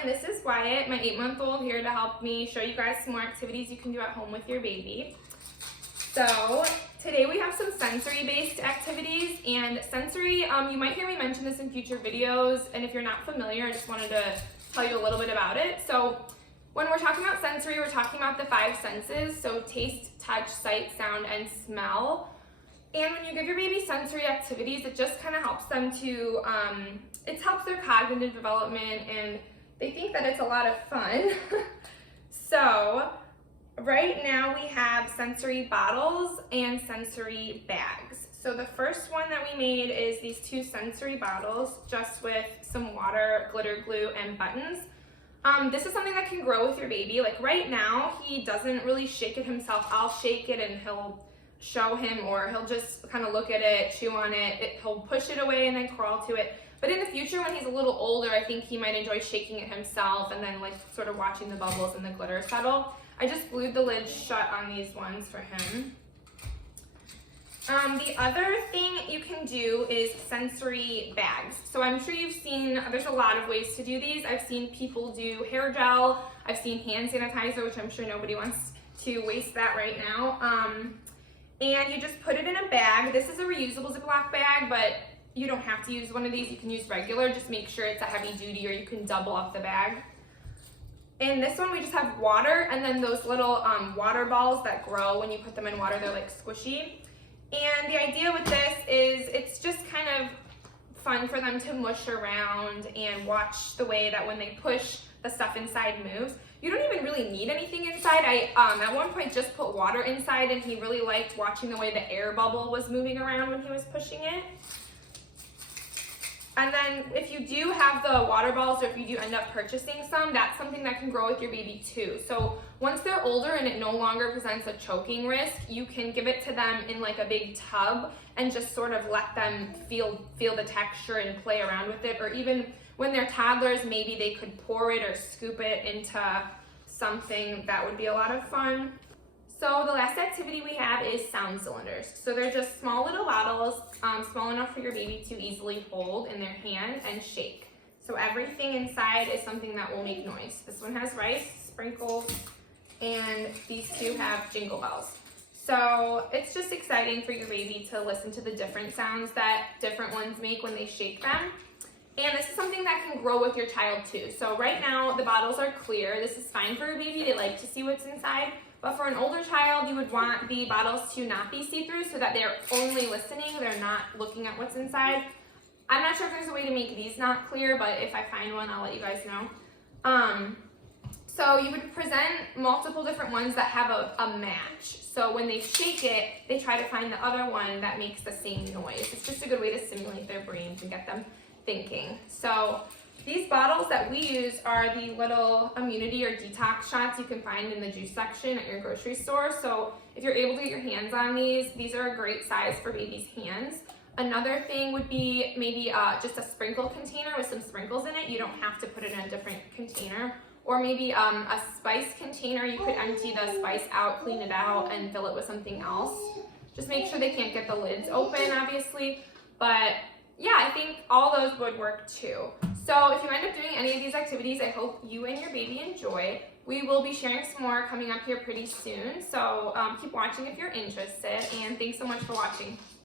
and this is Wyatt, my 8-month-old, here to help me show you guys some more activities you can do at home with your baby. So today we have some sensory-based activities, and sensory, you might hear me mention this in future videos, and if you're not familiar, I just wanted to tell you a little bit about it. So when we're talking about sensory, we're talking about the 5 senses, so taste, touch, sight, sound, and smell. And when you give your baby sensory activities, it just kind of helps them to, it helps their cognitive development, and they think that it's a lot of fun. So right now we have sensory bottles and sensory bags. So the first one that we made is these 2 sensory bottles just with some water, glitter glue, and buttons. This is something that can grow with your baby. Like right now, he doesn't really shake it himself. I'll shake it and he'll show him, or he'll just kind of look at it, chew on it, he'll push it away and then crawl to it. But in the future, when he's a little older, I think he might enjoy shaking it himself and then like sort of watching the bubbles and the glitter settle. I just glued the lid shut on these ones for him. The other thing you can do is sensory bags. So I'm sure you've seen, there's a lot of ways to do these. I've seen people do hair gel, I've seen hand sanitizer, which I'm sure nobody wants to waste that right now. And you just put it in a bag. This is a reusable Ziploc bag, but you don't have to use one of these. You can use regular. Just make sure it's a heavy duty, or you can double up the bag. In this one, we just have water, and then those little water balls that grow when you put them in water. They're like squishy. And the idea with this is it's just kind of fun for them to mush around and watch the way that when they push, the stuff inside moves. You don't even really need anything inside. I at one point just put water inside, and he really liked watching the way the air bubble was moving around when he was pushing it. And then if you do have the water balls, or if you do end up purchasing some, that's something that can grow with your baby too. So once they're older and it no longer presents a choking risk, you can give it to them in like a big tub and just sort of let them feel the texture and play around with it. Or even when they're toddlers, maybe they could pour it or scoop it into something. That would be a lot of fun. So the last activity we have is sound cylinders. So they're just small little bottles, small enough for your baby to easily hold in their hand and shake. So everything inside is something that will make noise. This one has rice, sprinkles, and these 2 have jingle bells. So it's just exciting for your baby to listen to the different sounds that different ones make when they shake them. And this is something that can grow with your child too. So right now the bottles are clear. This is fine for a baby. They like to see what's inside. But for an older child, you would want the bottles to not be see-through so that they're only listening. They're not looking at what's inside. I'm not sure if there's a way to make these not clear, but if I find one, I'll let you guys know. So you would present multiple different ones that have a match. So when they shake it, they try to find the other one that makes the same noise. It's just a good way to stimulate their brains and get them thinking. So these bottles that we use are the little immunity or detox shots you can find in the juice section at your grocery store. So if you're able to get your hands on these are a great size for baby's hands. Another thing would be maybe just a sprinkle container with some sprinkles in it. You don't have to put it in a different container. Or maybe a spice container. You could empty the spice out, clean it out, and fill it with something else. Just make sure they can't get the lids open, obviously. But yeah, I think all those would work too. So if you end up doing any of these activities, I hope you and your baby enjoy. We will be sharing some more coming up here pretty soon. So keep watching if you're interested, and thanks so much for watching.